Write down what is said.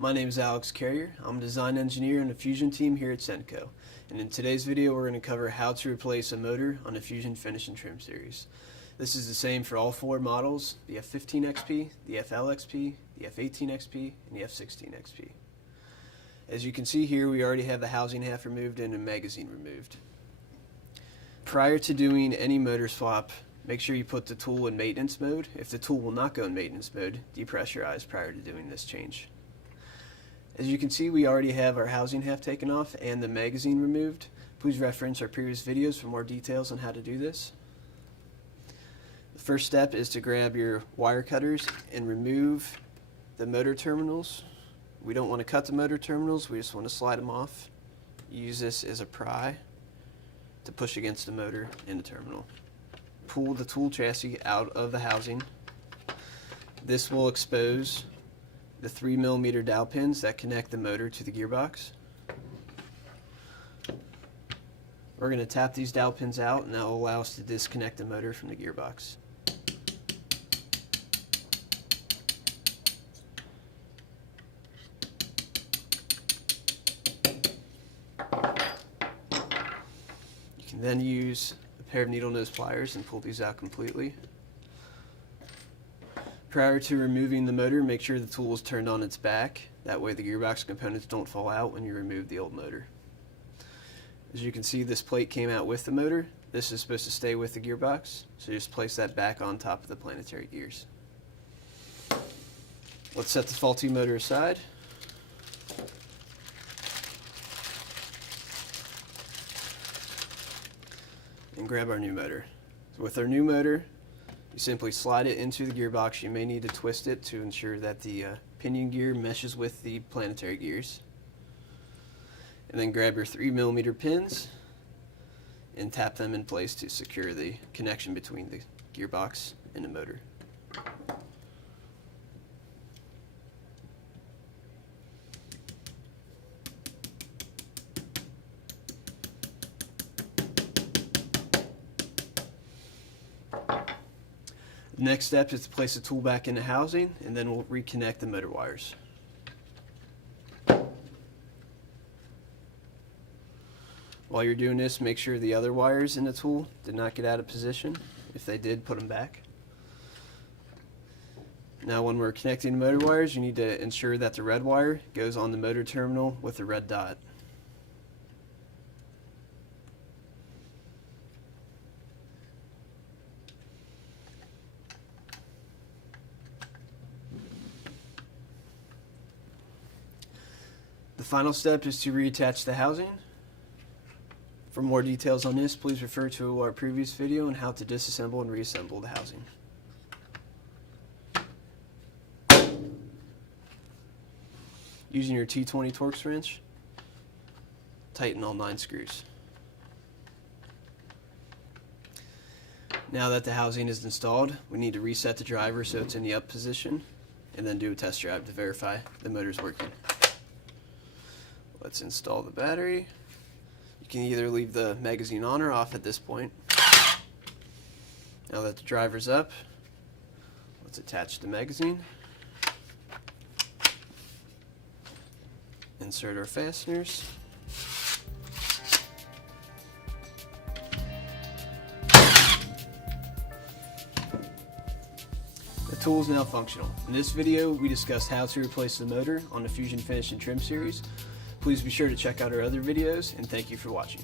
my name is Alex Carrier. I'm a design engineer on the Fusion team here at Senco. And in today's video we're going to cover how to replace a motor on the Fusion Finish and Trim series. This is the same for all four models, the F15XP, the FLXP, the F18XP, and the F16XP. As you can see here, we already have the housing half removed and a magazine removed. Prior to doing any motor swap, make sure you put the tool in maintenance mode. If the tool will not go in maintenance mode, depressurize prior to doing this change. As you can see, we already have our housing half taken off and the magazine removed. Please reference our previous videos for more details on how to do this. The first step is to grab your wire cutters and remove the motor terminals. We don't want to cut the motor terminals, we just want to slide them off. Use this as a pry to push against the motor in the terminal. Pull the tool chassis out of the housing. This will expose the 3mm dowel pins that connect the motor to the gearbox. We're going to tap these dowel pins out, and that will allow us to disconnect the motor from the gearbox. You can then use a pair of needle nose pliers and pull these out completely. Prior to removing the motor, make sure the tool is turned on its back. That way the gearbox components don't fall out when you remove the old motor. As you can see, this plate came out with the motor. This is supposed to stay with the gearbox, so just place that back on top of the planetary gears. Let's set the faulty motor aside. And grab our new motor. So with our new motor, you simply slide it into the gearbox. You may need to twist it to ensure that the pinion gear meshes with the planetary gears. And then grab your 3mm pins and tap them in place to secure the connection between the gearbox and the motor. The next step is to place the tool back in the housing, and then we'll reconnect the motor wires. While you're doing this, make sure the other wires in the tool did not get out of position. If they did, put them back. Now when we're connecting the motor wires, you need to ensure that the red wire goes on the motor terminal with the red dot. The final step is to reattach the housing. For more details on this, please refer to our previous video on how to disassemble and reassemble the housing. Using your T20 Torx wrench, tighten all 9 screws. Now that the housing is installed, we need to reset the driver so it's in the up position, and then do a test drive to verify the motor's working. Let's install the battery. You can either leave the magazine on or off at this point. Now that the driver's up, let's attach the magazine. Insert our fasteners. The tool is now functional. In this video, we discussed how to replace the motor on the Fusion Finish and Trim series. Please be sure to check out our other videos, and thank you for watching.